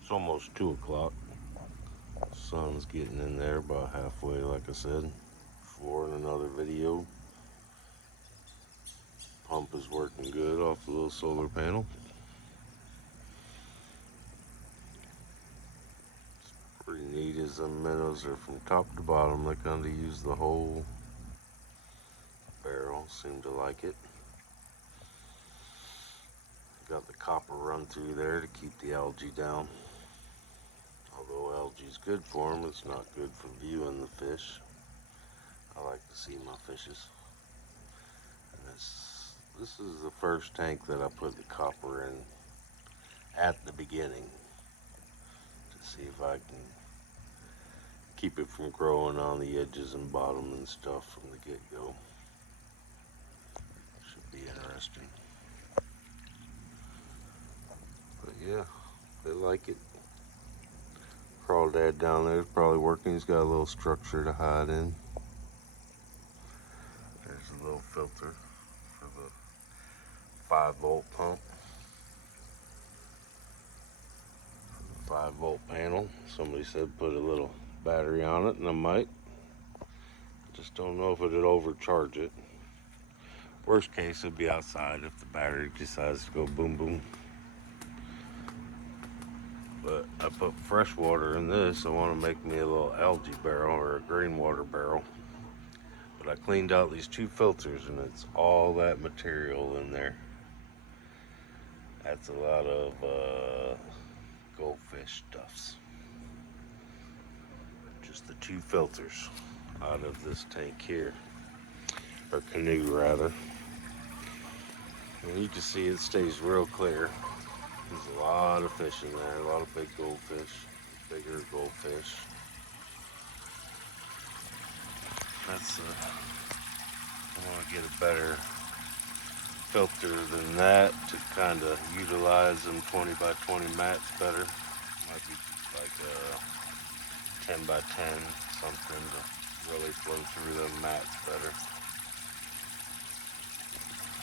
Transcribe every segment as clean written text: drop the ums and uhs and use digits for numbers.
It's almost 2 o'clock. Sun's getting in there about halfway, like I said before in another video. Pump is working good off the little solar panel. It's pretty neat as the minnows are from top to bottom. They kind of use the whole barrel, seem to like it. Got the copper run through there to keep the algae down. Although algae is good for them, it's not good for viewing the fish. I like to see my fishes. And this is the first tank that I put the copper in at the beginning to see if I can keep it from growing on the edges and bottom and stuff from the get-go. Should be interesting. But yeah, they like it. Crawdad down there is probably working. He's got a little structure to hide in. There's a little filter for the 5-volt pump. 5-volt panel. Somebody said put a little battery on it, and I might. Just don't know if it'd overcharge it. Worst case, it'd be outside if the battery decides to go boom boom. But I put fresh water in this. I want to make me a little algae barrel or a green water barrel. But I cleaned out these 2 filters, and it's all that material in there. That's a lot of goldfish stuffs. Just the 2 filters out of this tank here, or Canoe rather. And you can see it stays real clear. There's a lot of fish in there, a lot of big goldfish, bigger goldfish. I want to get a better filter than that to kind of utilize them 20 by 20 mats better. Might be like a 10 by 10 something to really flow through them mats better.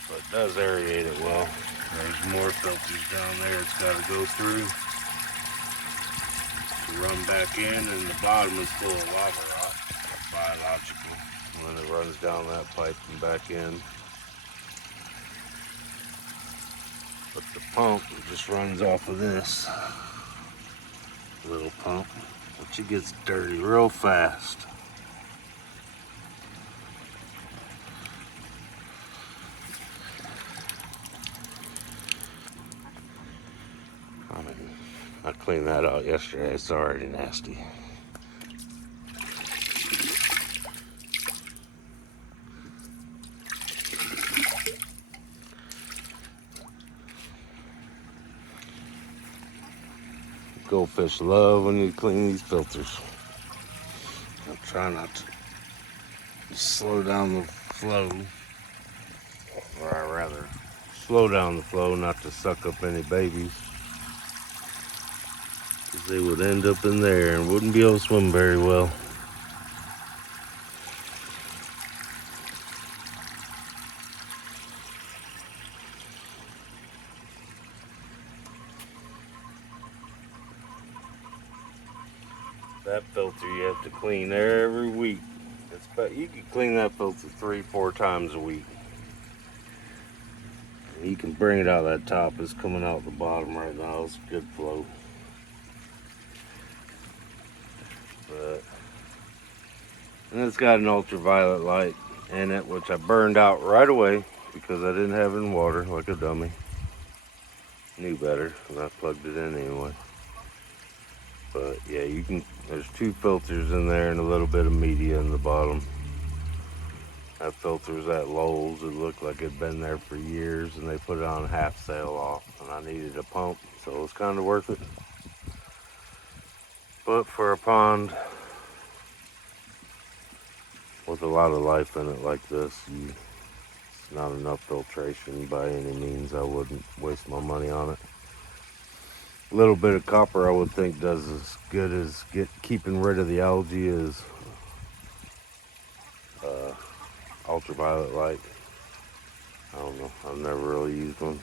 But it does aerate it well. There's more filters down there it's got to go through to run back in, and the bottom is full of lava rock, biological. And then it runs down that pipe and back in. But the pump just runs off of this little pump, which it gets dirty real fast. I cleaned that out yesterday. It's already nasty. Goldfish love when you clean these filters. I'm trying not to slow down the flow, or I rather slow down the flow not to suck up any babies. They would end up in there and wouldn't be able to swim very well. That filter you have to clean every week. You can clean that filter 3-4 times a week. And you can bring it out that top. It's coming out the bottom right now. It's good flow. And it's got an ultraviolet light in it, which I burned out right away because I didn't have it in water like a dummy. Knew better, and I plugged it in anyway. But yeah, there's 2 filters in there and a little bit of media in the bottom. That filter's at Lowe's. It looked like it'd been there for years, and they put it on half sale off, and I needed a pump, so it was kind of worth it. But for a pond with a lot of life in it like this, it's not enough filtration by any means. I wouldn't waste my money on it. A little bit of copper I would think does as good as keeping rid of the algae as ultraviolet light. I don't know, I've never really used one.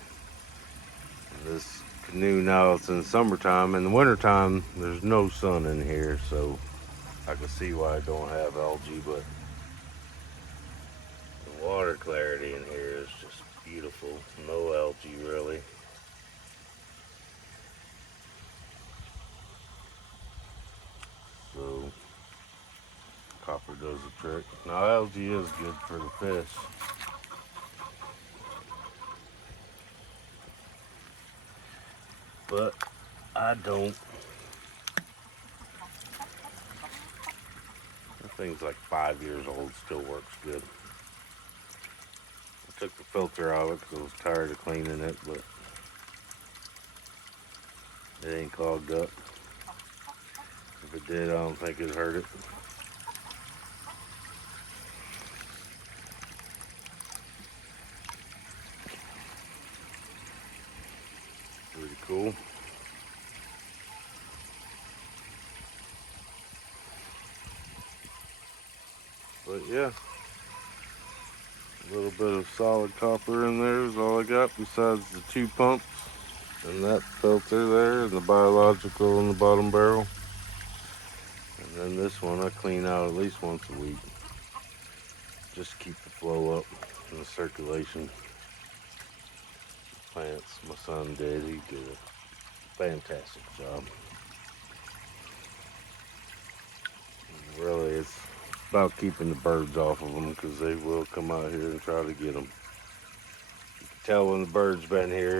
This Canoe now it's in summertime. In the wintertime, there's no sun in here, so I can see why I don't have algae, but the water clarity in here is just beautiful. No algae really. So copper does the trick. Now algae is good for the fish. But I don't. That thing's like 5 years old, still works good. I took the filter out of it because I was tired of cleaning it, but it ain't clogged up. If it did, I don't think it'd hurt it. Pretty cool. But yeah, a little bit of solid copper in there is all I got besides the 2 pumps and that filter there and the biological in the bottom barrel. And then this one I clean out at least once a week. Just to keep the flow up and the circulation. Plants, my son did, he did a fantastic job. And really, it's about keeping the birds off of them because they will come out here and try to get them. You can tell when the bird's been here